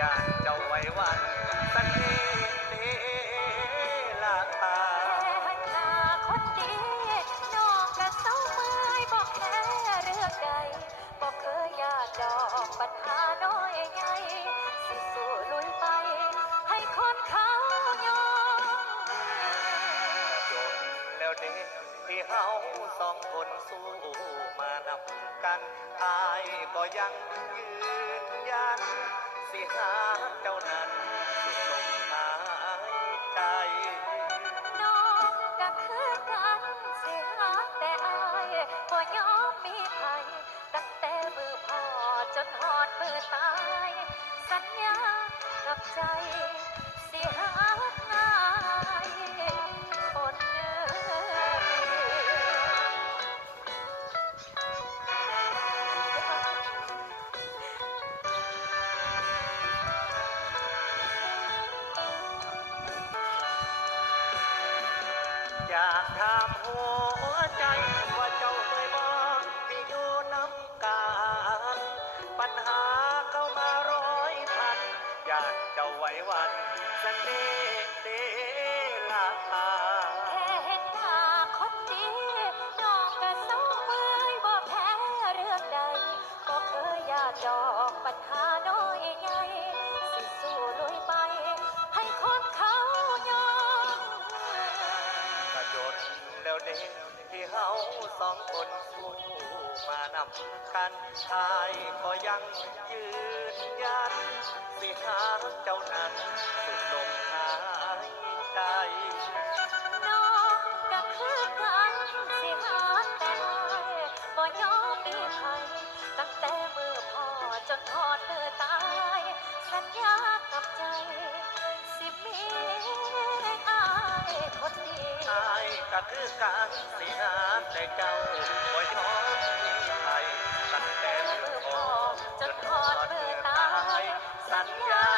ยากเจ้าไว้วันสักทีเดลาคาแค่หันหน้าคนดีน้อกะเศร้าเมื่อยบอกแค่เรืองใดบอกเคยอยาดอกปัญหาน้อยใหญ่สิสู้ลุยไป ให้คนเขายอมจนแล้วเด็กที่เฮาสองคนสู้มานำกันอายก็ยังยืนยัน ขาเจ้านั้นสุดลมหายใจน้องก็คือกันสิหาแต่อายบ่ยอมมีใครตั้งแต่มือพ่อจนหอดมือตาย สัญญากับใจสิหา อยากถามหัวใจ ว่าเจ้าเคยบอกที่อยู่น้ำกันปัญหาเข้ามาร้อยพัน อยากเจ้าไว้วันสันเดเดลาคาแค่เห็นหน้าคนดีน้องก็เศร้าเมื่อยบ่แพ้เรื่องใด ก็เคยอยากดอกปัญหา เด็กที่เฮาสองคนสู้มานำกันทายก็ยังยืนยันสิหาเจ้านั้น ก็คือการสิหาแต่เก่าบ่ยอมมีใครตั้งแต่เมื่อพอจนทอดเมื่อตายสัญญา